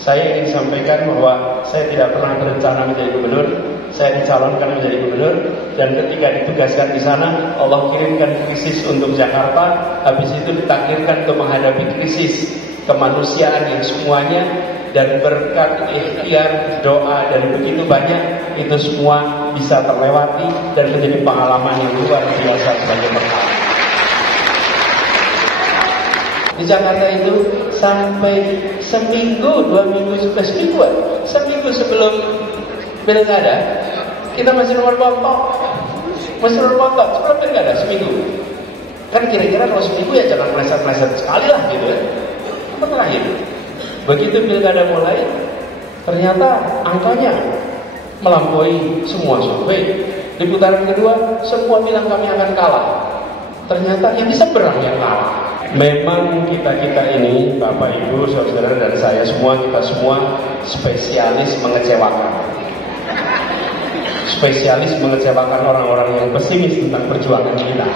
Saya ingin sampaikan bahwa saya tidak pernah berencana menjadi gubernur. Saya dicalonkan menjadi gubernur, dan ketika ditugaskan di sana, Allah kirimkan krisis untuk Jakarta. Habis itu ditakdirkan untuk menghadapi krisis kemanusiaan yang semuanya, dan berkat ikhtiar, doa, dan begitu banyak, itu semua bisa terlewati dan menjadi pengalaman yang luar biasa sebagai berkah. Di Jakarta itu sampai seminggu, 2 minggu, sudah seminggu sebelum pilkada, kita masih nomor pokok, sebelum pilkada seminggu. Kan kira-kira kalau seminggu ya jangan meleset-meleset sekali lah gitu ya. Apa terakhir? Begitu pilkada mulai, ternyata angkanya melampaui semua survei. Di putaran kedua, semua bilang kami akan kalah. Ternyata yang diseberang yang kalah. Memang kita ini, Bapak Ibu, saudara dan saya semua, kita semua spesialis mengecewakan. Spesialis mengecewakan orang-orang yang pesimis tentang perjuangan kita.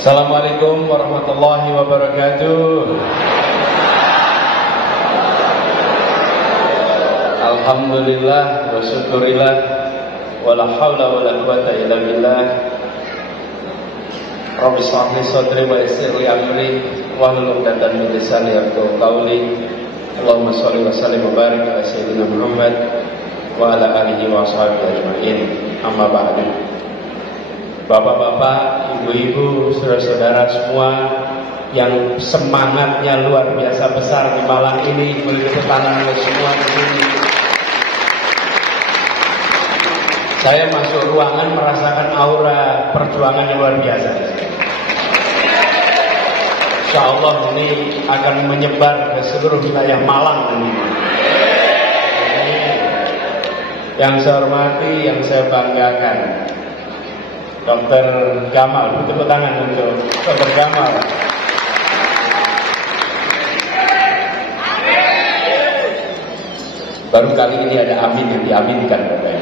Assalamualaikum warahmatullahi wabarakatuh. Alhamdulillah wa syukurillah, wala haula wala quwata illa billah. Rabbi shrah li sadri wa yassir li amri wahlul 'uqdatam min lisani yafqahu qawli. Allahumma shalli wa sallim wa barik ala sayyidina Muhammad wa ala alihi wa sahbihi ajma'in. Amma ba'du. Bapak-bapak, ibu-ibu, saudara-saudara semua yang semangatnya luar biasa besar di malam ini, beri tepuk tangan semua di sini. Saya masuk ruangan merasakan aura perjuangan yang luar biasa. Insya Allah ini akan menyebar ke seluruh wilayah Malang ini. Yang saya hormati, yang saya banggakan, Dr. Gamal, tepuk tangan untuk Dr. Gamal. Baru kali ini ada amin yang diaminkan, Bapak.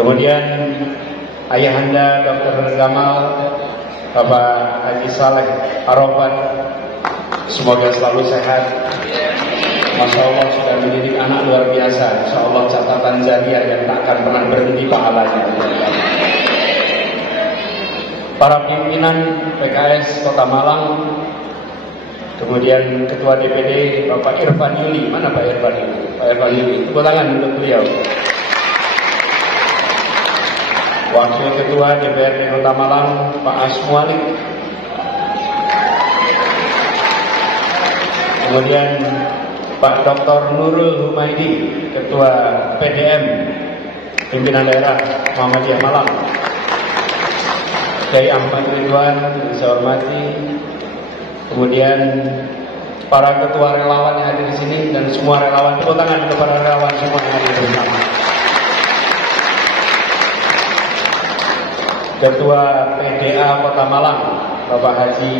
Kemudian ayahanda Dr. Gamal, Bapak Haji Saleh Arafat, semoga selalu sehat. Masya Allah sudah mendidik anak luar biasa. Insya Allah catatan jariah yang tak akan pernah berhenti pahalanya. Para pimpinan PKS Kota Malang, kemudian Ketua DPD Bapak Irfan Yuli. Mana Pak Irfan Yuli? Pak Irfan Yuli, tepuk tangan untuk beliau. Wakil Ketua DPRD Kota Malang Pak Asmualik. Kemudian Pak Dr. Nurul Humaydi, Ketua PDM Pimpinan Daerah Muhammadiyah Malang. Kiai Ahmad Ridwan, yang saya hormati. Kemudian para ketua relawan yang hadir di sini, dan semua relawan. Tepuk tangan kepada relawan semua yang hadir bersama. Ketua PDA Kota Malang, Bapak Haji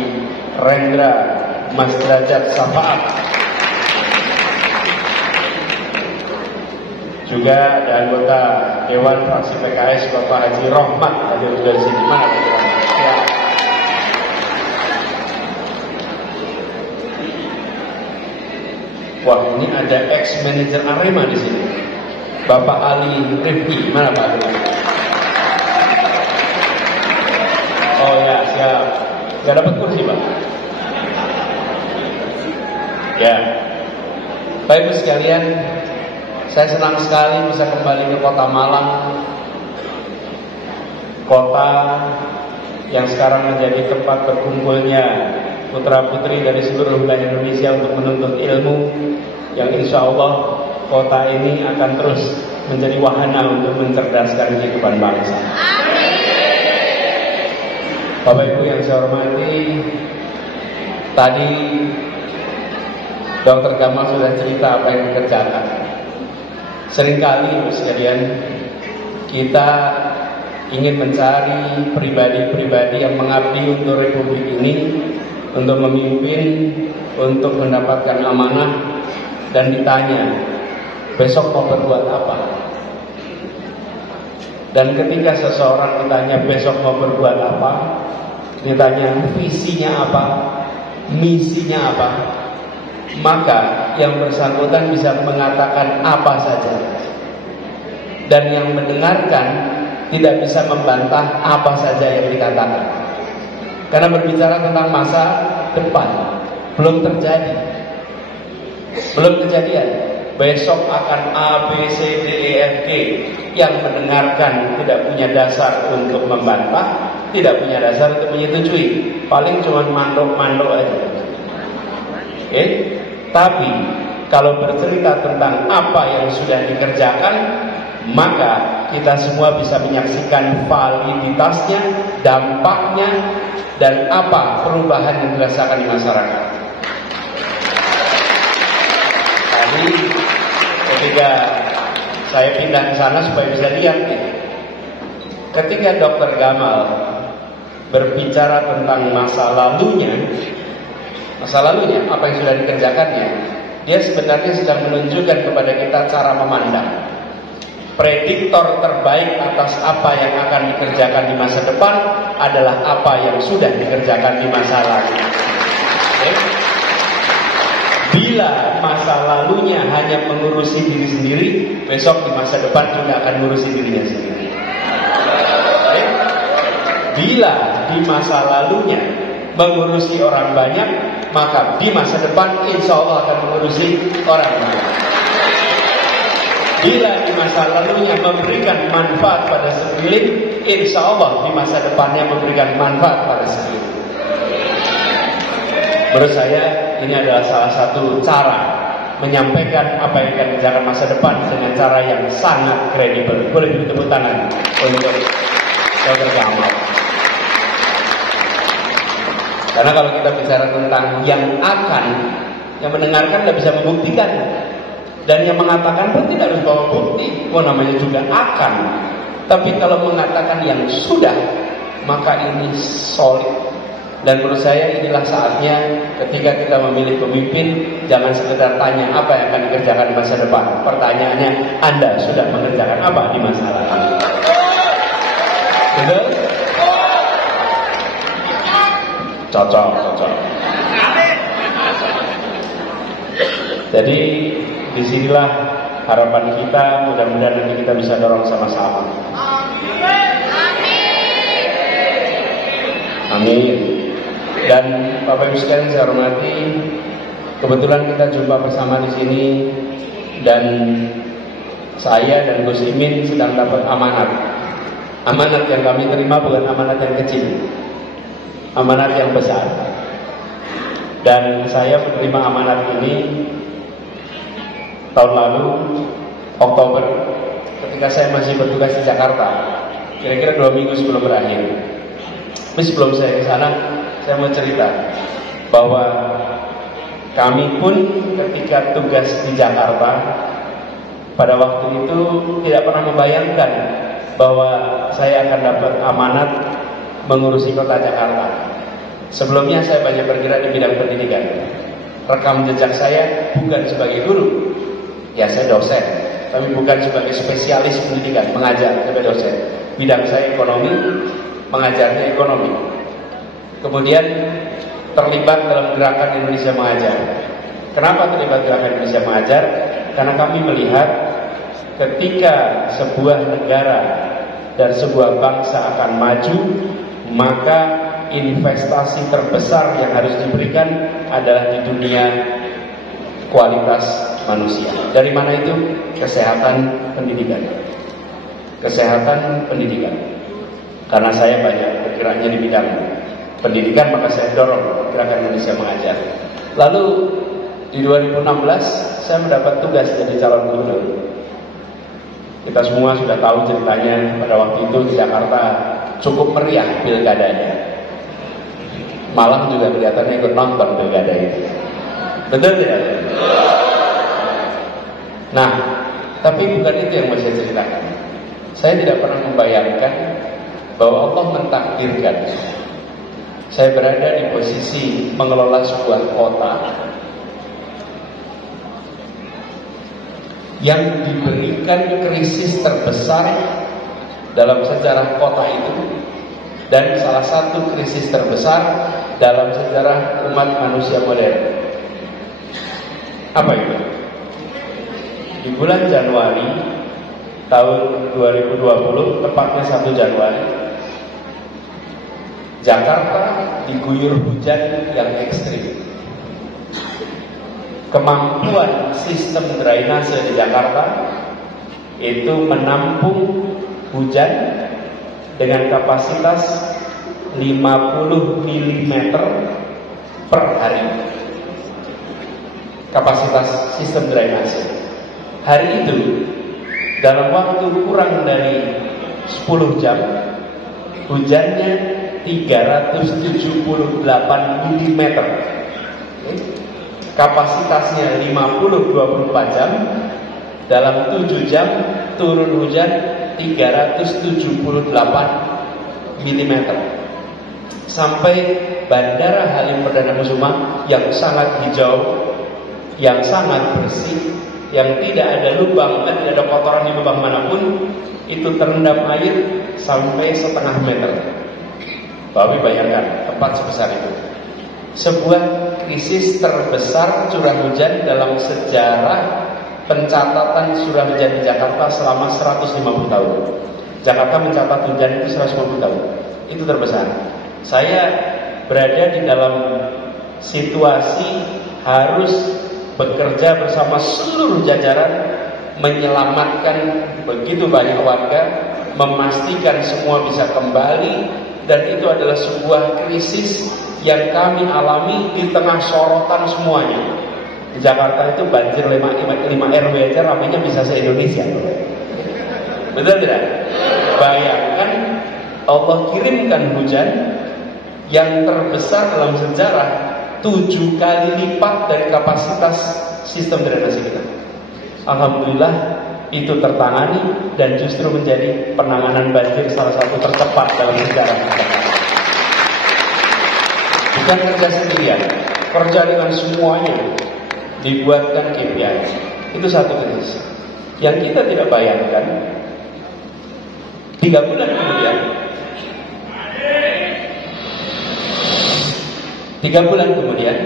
Rendra Mas Derajat Safaat. Juga ada anggota Dewan Fraksi PKS Bapak Haji Rohmat hadir juga di sini. Mana ya. Wah, ini ada ex-manajer Arema di sini. Bapak Ali Rifki, mana Pak Ali? Oh ya, siap. Gak dapat kursi, Pak. Ya. Baik Ibu sekalian, saya senang sekali bisa kembali ke Kota Malang, kota yang sekarang menjadi tempat berkumpulnya putra-putri dari seluruh wilayah Indonesia untuk menuntut ilmu, yang insya Allah kota ini akan terus menjadi wahana untuk mencerdaskan kehidupan bangsa. Bapak Ibu yang saya hormati, tadi Dr. Gamal sudah cerita apa yang dikerjakan. Seringkali Ibu sekalian, kita ingin mencari pribadi-pribadi yang mengabdi untuk Republik ini, untuk memimpin, untuk mendapatkan amanah, dan ditanya, besok mau berbuat apa? Dan ketika seseorang ditanya besok mau berbuat apa, ditanya visinya apa, misinya apa, maka yang bersangkutan bisa mengatakan apa saja, dan yang mendengarkan tidak bisa membantah apa saja yang dikatakan. Karena berbicara tentang masa depan belum terjadi, belum kejadian. Besok akan A, B, C, D, E, F, G. Yang mendengarkan tidak punya dasar untuk membantah, tidak punya dasar untuk menyetujui. Paling cuma mandok-mandok aja. Oke? Tapi kalau bercerita tentang apa yang sudah dikerjakan, maka kita semua bisa menyaksikan validitasnya, dampaknya, dan apa perubahan yang dirasakan di masyarakat. Tadi ketika saya pindah ke sana supaya bisa lihat nih, ketika Dr. Gamal berbicara tentang masa lalunya apa yang sudah dikerjakannya, dia sebenarnya sedang menunjukkan kepada kita cara memandang. Prediktor terbaik atas apa yang akan dikerjakan di masa depan adalah apa yang sudah dikerjakan di masa lalu. Okay? Bila masa lalunya hanya mengurusi diri sendiri, besok di masa depan juga akan mengurusi dirinya sendiri. Okay? Bila di masa lalunya mengurusi orang banyak, maka di masa depan insya Allah akan mengurusi orang banyak. Bila di masa lalunya memberikan manfaat pada sekeliling, insya Allah di masa depannya memberikan manfaat pada sekeliling. Menurut saya ini adalah salah satu cara menyampaikan apa yang akan dikerjakan masa depan dengan cara yang sangat kredibel. Boleh beri tepuk tangan untuk Dr. Gamal. Karena kalau kita bicara tentang yang akan, yang mendengarkan tidak bisa membuktikan. Dan yang mengatakan pun tidak harus bawa bukti. Namanya juga akan. Tapi kalau mengatakan yang sudah, maka ini solid. Dan menurut saya inilah saatnya ketika kita memilih pemimpin, jangan sekedar tanya apa yang akan dikerjakan di masa depan. Pertanyaannya, Anda sudah mengerjakan apa di masa lalu? Betul? Cocok. Jadi disinilah harapan kita, mudah-mudahan nanti kita bisa dorong sama-sama. Amin. Dan Bapak Ibu sekalian saya hormati, kebetulan kita jumpa bersama di sini, dan saya dan Gus Imin sedang dapat amanat. Amanat yang kami terima bukan amanat yang kecil, amanat yang besar. Dan saya menerima amanat ini tahun lalu Oktober, ketika saya masih bertugas di Jakarta, kira-kira 2 minggu sebelum berakhir. Tapi sebelum saya ke sana, saya mau cerita bahwa Kami pun ketika tugas di Jakarta pada waktu itu tidak pernah membayangkan bahwa saya akan dapat amanat mengurusi kota Jakarta. Sebelumnya saya banyak bergerak di bidang pendidikan. Rekam jejak saya bukan sebagai guru, ya saya dosen, tapi bukan sebagai spesialis pendidikan, mengajar sebagai dosen. Bidang saya ekonomi, mengajarnya ekonomi. Kemudian terlibat dalam gerakan Indonesia Mengajar. Kenapa terlibat gerakan Indonesia Mengajar? Karena kami melihat ketika sebuah negara dan sebuah bangsa akan maju, maka investasi terbesar yang harus diberikan adalah di dunia kualitas manusia. Dari mana itu? Kesehatan pendidikan. Kesehatan pendidikan. Karena saya banyak bergeraknya di bidang pendidikan, maka saya dorong gerakan Indonesia Mengajar. Lalu di 2016 saya mendapat tugas jadi calon gubernur. Kita semua sudah tahu ceritanya, pada waktu itu di Jakarta cukup meriah pilkadanya. Malang juga kelihatannya ikut nonton pilkada itu. Betul tidak? Nah, tapi bukan itu yang mau saya ceritakan. Saya tidak pernah membayangkan bahwa Allah mentakdirkan saya berada di posisi mengelola sebuah kota yang diberikan krisis terbesar dalam sejarah kota itu, dan salah satu krisis terbesar dalam sejarah umat manusia modern. Apa itu? Di bulan Januari tahun 2020, tepatnya 1 Januari, Jakarta diguyur hujan yang ekstrim. Kemampuan sistem drainase di Jakarta itu menampung hujan dengan kapasitas 50 mm per hari. Kapasitas sistem drainase. Hari itu dalam waktu kurang dari 10 jam hujannya 378 mm. Kapasitasnya 50-24 jam. Dalam 7 jam turun hujan 378 mm. Sampai Bandara Halim Perdana Kusuma yang sangat hijau, yang sangat bersih, yang tidak ada lubang dan tidak ada kotoran di lubang manapun, itu terendam air sampai setengah meter. Bapak bayangkan tempat sebesar itu. Sebuah krisis terbesar curah hujan dalam sejarah pencatatan curah hujan di Jakarta selama 150 tahun. Jakarta mencatat hujan itu 150 tahun. Itu terbesar. Saya berada di dalam situasi harus bekerja bersama seluruh jajaran menyelamatkan begitu banyak warga, memastikan semua bisa kembali. Dan itu adalah sebuah krisis yang kami alami di tengah sorotan semuanya. Di Jakarta itu banjir 5 RW aja ramainya bisa se-Indonesia. Betul tidak? Bayangkan Allah kirimkan hujan yang terbesar dalam sejarah, 7 kali lipat dari kapasitas sistem drainase kita. Alhamdulillah itu tertangani dan justru menjadi penanganan banjir salah satu tercepat dalam sejarah kita. Bukan kerja sendirian, kerja dengan semuanya, dibuatkan KPI. Itu satu krisis yang kita tidak bayangkan. 3 bulan kemudian, 3 bulan kemudian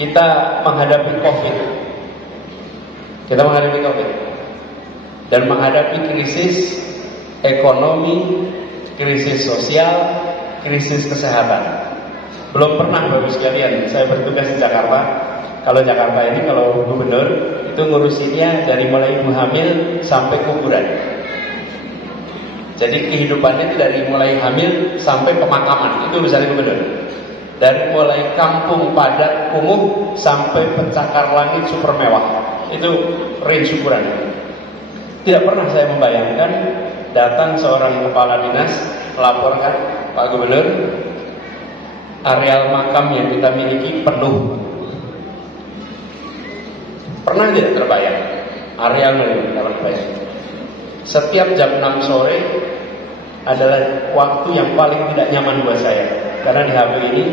kita menghadapi COVID. Kita menghadapi COVID dan menghadapi krisis ekonomi, krisis sosial, krisis kesehatan. Belum pernah Bapak sekalian saya bertugas di Jakarta. Kalau Jakarta ini kalau gubernur itu ngurusinnya dari mulai ibu hamil sampai kuburan. Jadi kehidupannya itu dari mulai hamil sampai pemakaman, itu urusan gubernur. Dari mulai kampung padat kumuh sampai pencakar langit super mewah. Itu range ukurannya. Tidak pernah saya membayangkan datang seorang kepala dinas melaporkan, Pak Gubernur, areal makam yang kita miliki penuh. Pernah tidak terbayang? Area dapat bayang. Setiap jam 6 sore adalah waktu yang paling tidak nyaman buat saya. Karena di HP ini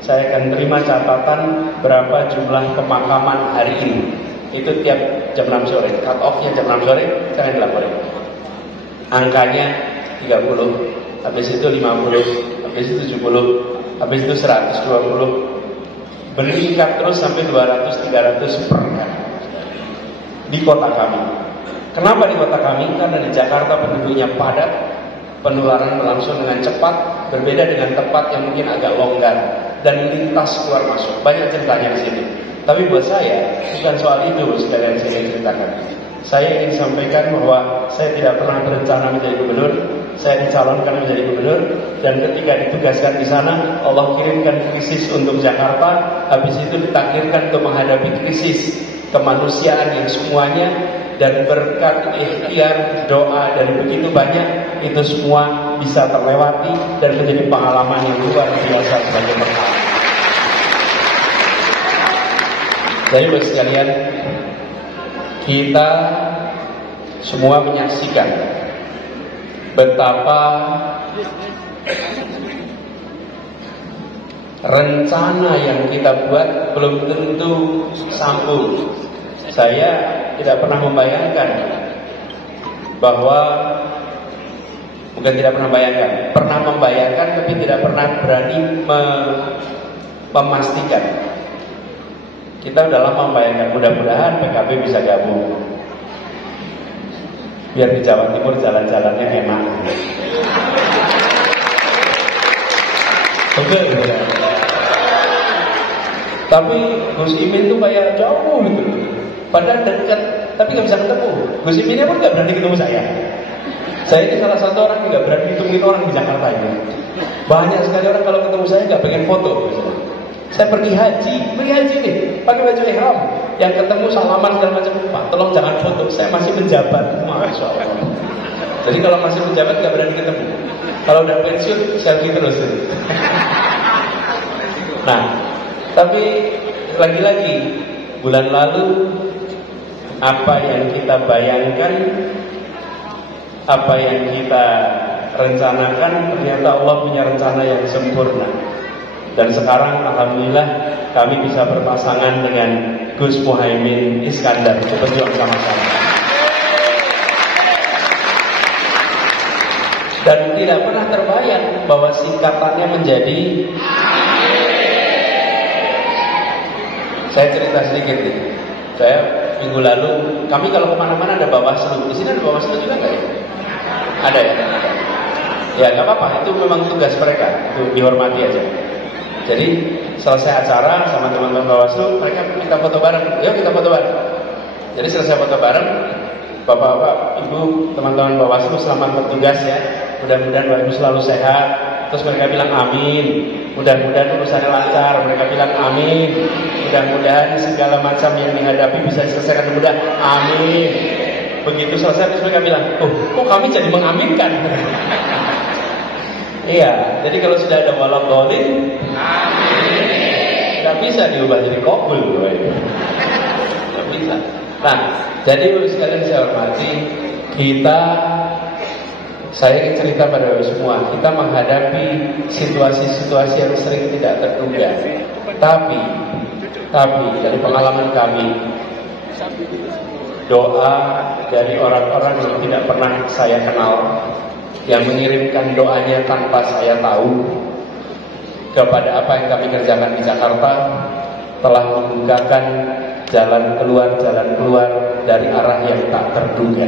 saya akan terima catatan berapa jumlah pemakaman hari ini. Itu tiap jam 6 sore. Cut off-nya jam 6 sore, saya dilaporin. Angkanya 30, habis itu 50, habis itu 70, habis itu 120. Meningkat terus sampai 200-300 per hari. Di kota kami. Kenapa di kota kami? Karena di Jakarta penduduknya padat, penularan berlangsung dengan cepat, berbeda dengan tempat yang mungkin agak longgar dan lintas keluar masuk. Banyak ceritanya di sini. Tapi buat saya bukan soal itu sekalian saya ingin ceritakan. Saya ingin sampaikan bahwa saya tidak pernah berencana menjadi gubernur. Saya dicalonkan menjadi gubernur, dan ketika ditugaskan di sana, Allah kirimkan krisis untuk Jakarta. Habis itu ditakdirkan untuk menghadapi krisis kemanusiaan yang semuanya, dan berkat ikhtiar doa dan begitu banyak, itu semua bisa terlewati dan menjadi pengalaman yang luar biasa sebagai bekal. Jadi bos sekalian, kita semua menyaksikan betapa rencana yang kita buat belum tentu sambung. Saya tidak pernah membayangkan bahwa, bukan tidak pernah bayangkan, pernah membayangkan tapi tidak pernah berani memastikan. Kita udah lama membayangkan, mudah-mudahan PKB bisa gabung, biar di Jawa Timur jalan-jalannya enak. Betul. Tapi Gus Imin tuh kayak jauh gitu, padahal dekat, tapi nggak bisa ketemu. Gus Iminnya pun nggak berani ketemu saya. Saya ini salah satu orang yang nggak berani ketemu orang di Jakarta ini. Banyak sekali orang kalau ketemu saya nggak pengen foto. Saya pergi haji nih, pakai baju ihram, yang ketemu salaman segala macam. Pak, tolong jangan foto, saya masih menjabat. Masya Allah. Jadi kalau masih menjabat nggak berani ketemu. Kalau udah pensiun selfie terus. Nah, tapi lagi-lagi bulan lalu apa yang kita bayangkan, apa yang kita rencanakan, ternyata Allah punya rencana yang sempurna. Dan sekarang alhamdulillah kami bisa berpasangan dengan Gus Muhaimin Iskandar, berjuang sama-sama. Dan tidak pernah terbayang bahwa singkatannya menjadi. Saya cerita sedikit nih. Saya minggu lalu, kami kalau kemana-mana ada Bawaslu. Di sini ada Bawaslu juga nggak ya? Ada ya? Ya nggak apa-apa, itu memang tugas mereka, itu dihormati aja. Jadi selesai acara sama teman-teman Bawaslu, mereka minta foto bareng. Yuk kita foto bareng. Jadi selesai foto bareng, bapak-bapak, ibu, teman-teman Bawaslu, selamat bertugas ya. Mudah-mudahan Bapak Ibu selalu sehat. Terus mereka bilang amin. Mudah-mudahan urusannya lancar. Mereka bilang amin. Mudah-mudahan segala macam yang dihadapi bisa diselesaikan mudah. Amin. Begitu selesai terus mereka bilang, oh, kok kami jadi mengaminkan? Iya, jadi kalau sudah ada waladhdallin, amin, nggak bisa diubah jadi qabul, nggak bisa. Nah, jadi sekalian saya hormati, saya ingin cerita pada semua, kita menghadapi situasi-situasi yang sering tidak terduga. Tapi dari pengalaman kami, doa dari orang-orang yang tidak pernah saya kenal, yang mengirimkan doanya tanpa saya tahu kepada apa yang kami kerjakan di Jakarta, telah membukakan jalan keluar dari arah yang tak terduga.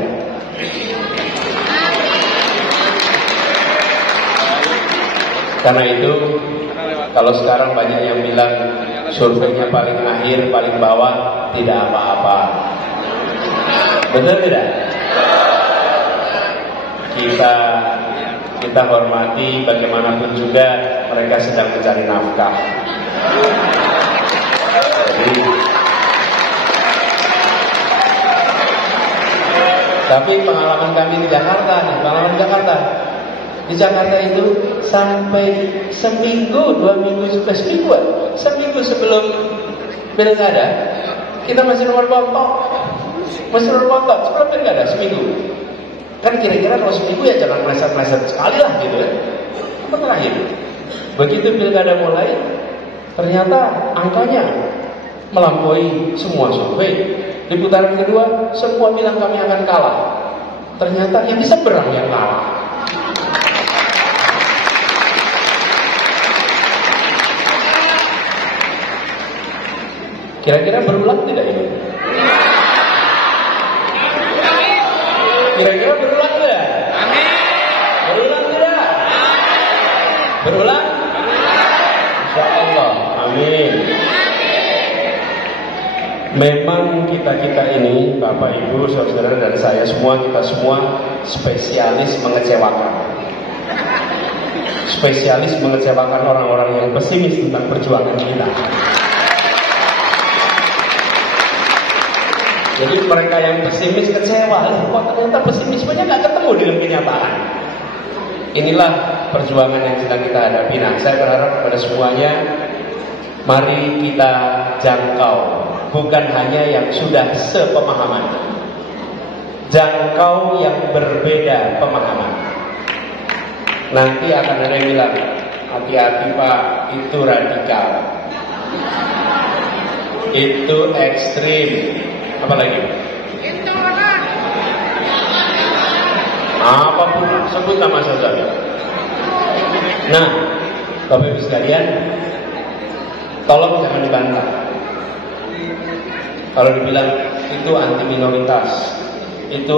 Karena itu, kalau sekarang banyak yang bilang surveinya paling akhir, paling bawah, tidak apa-apa. Benar tidak? Kita hormati, bagaimanapun juga mereka sedang mencari nafkah. Jadi, tapi pengalaman kami di Jakarta di Jakarta itu sampai seminggu, 2 minggu, seminggu sebelum pilkada, Kita masih nomor bontok. Masih nomor bontok. Sebelum pilkada seminggu. Kan kira-kira kalau seminggu ya jangan meleset-meleset sekali lah gitu ya. Apa terakhir? Begitu pilkada mulai, ternyata angkanya melampaui semua survei. Di putaran kedua, semua bilang kami akan kalah. Ternyata yang diseberang yang kalah. Kira-kira berulang tidak ini? Kira-kira berulang tidak? Berulang tidak? Berulang? Insyaallah. Amin. Memang kita ini, Bapak Ibu, saudara dan saya semua, kita semua spesialis mengecewakan. Spesialis mengecewakan orang-orang yang pesimis tentang perjuangan kita. Jadi mereka yang pesimis kecewa, kok ternyata pesimismenya nggak ketemu dengan kenyataan. Inilah perjuangan yang sedang kita hadapi. Nah, saya berharap kepada semuanya, mari kita jangkau. Bukan hanya yang sudah sepemahaman, jangkau yang berbeda pemahaman. Nanti akan ada yang bilang, hati-hati Pak, itu radikal, itu ekstrim, apa lagi? Apapun, sebut nama saudara. Nah, Bapak Ibu sekalian, tolong jangan dibantah. Kalau dibilang itu anti minoritas, itu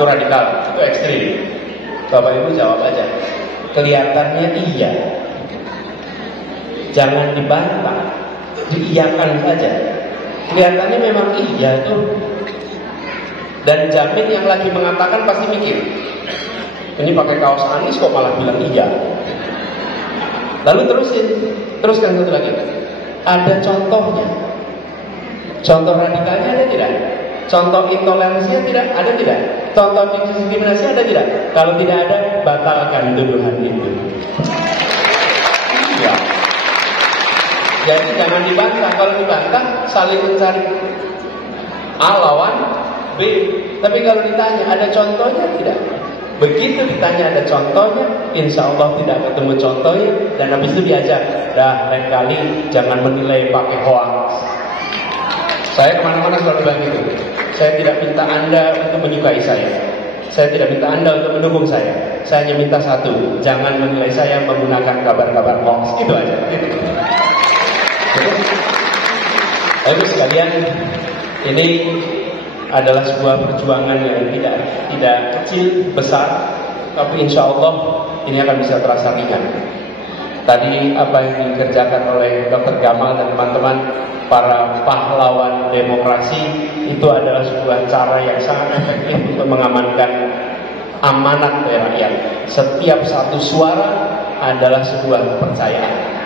radikal, itu ekstrim. Bapak Ibu jawab aja. Kelihatannya iya. Jangan dibantah, diiyakan saja. Kelihatannya memang iya tuh. Dan jamin yang lagi mengatakan pasti mikir, ini pakai kaos Anies kok malah bilang iya. Lalu teruskan satu lagi. Ada contohnya. Contoh radikalnya ada tidak? Contoh intoleransinya tidak? Ada tidak? Contoh diskriminasi ada tidak? Kalau tidak ada, batalkan tuduhan itu. Iya. Jadi jangan dibantah. Kalau dibantah, saling mencari A lawan B. Tapi kalau ditanya, ada contohnya tidak? Begitu ditanya ada contohnya, insya Allah tidak ketemu contohnya. Dan habis itu diajak, dah lain kali jangan menilai pakai hoax. Saya kemana-mana selalu bilang gitu. Saya tidak minta Anda untuk menyukai saya. Saya tidak minta Anda untuk mendukung saya. Saya hanya minta satu, jangan menilai saya menggunakan kabar-kabar hoax. Itu aja. Lalu sekalian, ini adalah sebuah perjuangan yang tidak kecil, besar, tapi insya Allah ini akan bisa terasa ringan. Tadi apa yang dikerjakan oleh Dr. Gamal dan teman-teman para pahlawan demokrasi itu adalah sebuah cara yang sangat efektif untuk mengamankan amanat dari rakyat. Setiap satu suara adalah sebuah kepercayaan.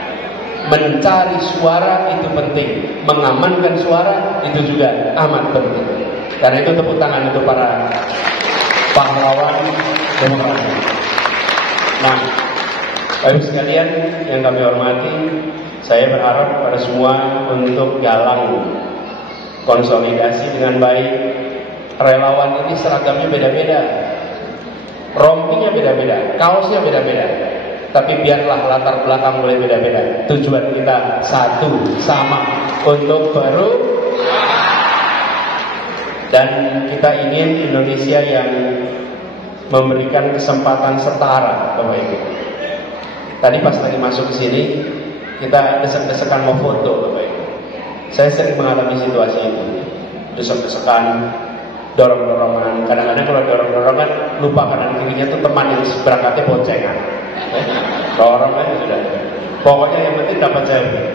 Mencari suara itu penting, mengamankan suara itu juga amat penting. Karena itu tepuk tangan untuk para pahlawan demokrasi. Nah, Bapak sekalian yang kami hormati, saya berharap pada semua untuk galang konsolidasi dengan baik. Relawan ini seragamnya beda-beda, rompinya beda-beda, kaosnya beda-beda. Tapi biarlah latar belakang boleh beda-beda. Tujuan kita satu, sama, untuk dan kita ingin Indonesia yang memberikan kesempatan setara, Bapak Ibu. Tadi pas lagi masuk ke sini, kita desek-desekan mau foto, Bapak Ibu. Saya sering mengalami situasi itu. Desek-desekan, dorong-dorongan. Kadang-kadang kalau dorong-dorongan, lupa kanan kirinya tuh teman yang berangkatnya boncengan. Dorong aja sudah. Pokoknya yang penting dapat cewek.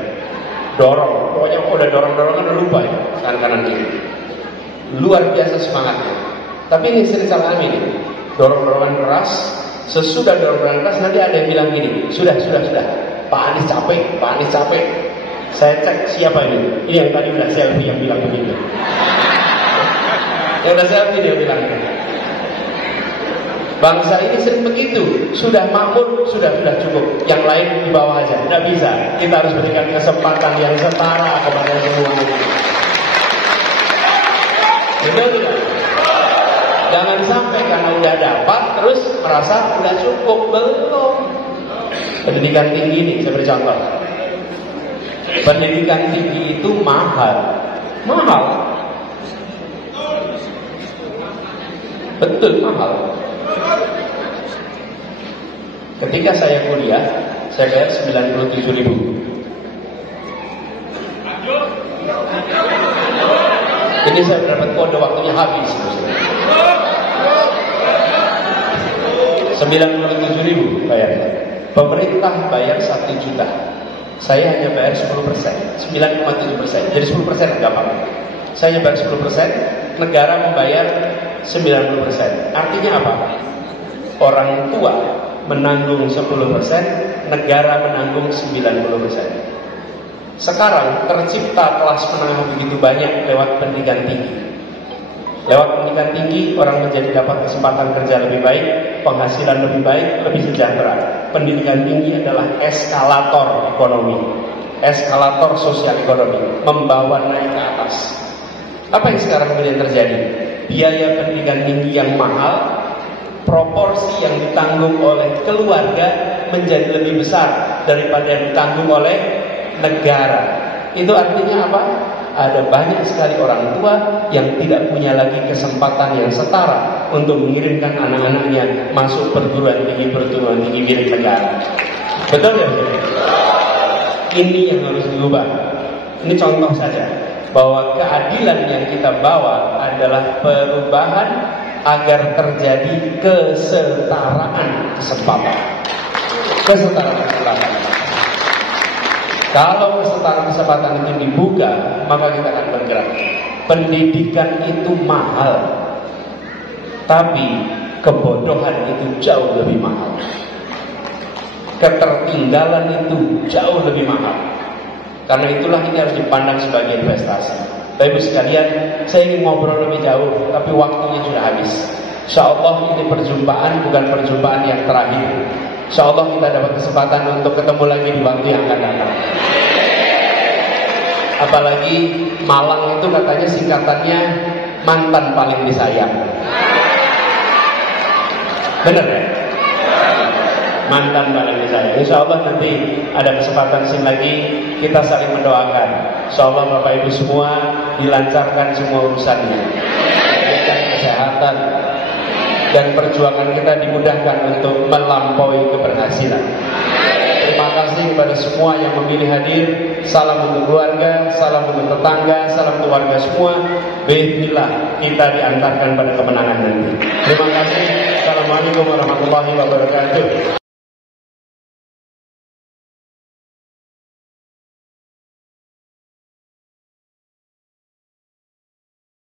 Dorong. Pokoknya udah dorong-dorongan udah lupa ya, kanan kiri. Luar biasa semangatnya. Tapi ini sering salah ambil. Dorong-dorongan keras. Sesudah dorong-dorongan keras nanti ada yang bilang gini, sudah. Pak Anies capek. Saya cek siapa ini. Ini yang tadi udah selfie yang bilang begitu. Yang udah selfie dia bilang. Bangsa ini sering begitu, sudah makmur, sudah cukup, yang lain di bawah aja. Tidak bisa, kita harus berikan kesempatan yang setara kepada semuanya. Betul tidak? Jangan sampai karena udah dapat terus merasa udah cukup. Belum. Pendidikan tinggi ini, saya beri contoh. Pendidikan tinggi itu mahal. Betul, mahal. Ketika saya kuliah, saya bayar 97.000. Ini saya dapat kode waktunya habis. 97.000 bayarnya. Pemerintah bayar 1 juta. Saya hanya bayar 10%, 9,7%. Jadi 10% enggak apa-apa. Saya bayar 10%, negara membayar 90%. Artinya apa? Orang tua menanggung 10%, negara menanggung 90%. Sekarang tercipta kelas menengah begitu banyak lewat pendidikan tinggi. Lewat pendidikan tinggi, orang menjadi dapat kesempatan kerja lebih baik, penghasilan lebih baik, lebih sejahtera. Pendidikan tinggi adalah eskalator ekonomi, eskalator sosial ekonomi, membawa naik ke atas. Apa yang sekarang kemudian terjadi? Biaya pendidikan tinggi yang mahal, proporsi yang ditanggung oleh keluarga menjadi lebih besar daripada yang ditanggung oleh negara. Itu artinya apa? Ada banyak sekali orang tua yang tidak punya lagi kesempatan yang setara untuk mengirimkan anak-anaknya masuk perguruan tinggi milik negara. Betul ya? Ini yang harus diubah. Ini contoh saja bahwa keadilan yang kita bawa adalah perubahan agar terjadi kesetaraan kesempatan. Kesetaraan kesempatan. Kalau kesetaraan kesempatan itu dibuka, maka kita akan bergerak. Pendidikan itu mahal, tapi kebodohan itu jauh lebih mahal. Ketertinggalan itu jauh lebih mahal. Karena itulah ini harus dipandang sebagai investasi. Bapak Ibu sekalian, saya ingin ngobrol lebih jauh, tapi waktunya sudah habis. InsyaAllah ini perjumpaan bukan perjumpaan yang terakhir. InsyaAllah kita dapat kesempatan untuk ketemu lagi di waktu yang akan datang. Apalagi Malang itu katanya singkatannya mantan paling disayang. Benar ya? Mantan paling disayang. InsyaAllah nanti ada kesempatan sini lagi, kita saling mendoakan. InsyaAllah Bapak Ibu semua dilancarkan semua urusannya, diberikan kesehatan, dan perjuangan kita dimudahkan untuk melampaui keberhasilan. Terima kasih kepada semua yang memilih hadir. Salam untuk keluarga, salam untuk tetangga, salam keluarga semua. Bismillah, kita diantarkan pada kemenangan nanti. Terima kasih. Assalamualaikum warahmatullahi wabarakatuh.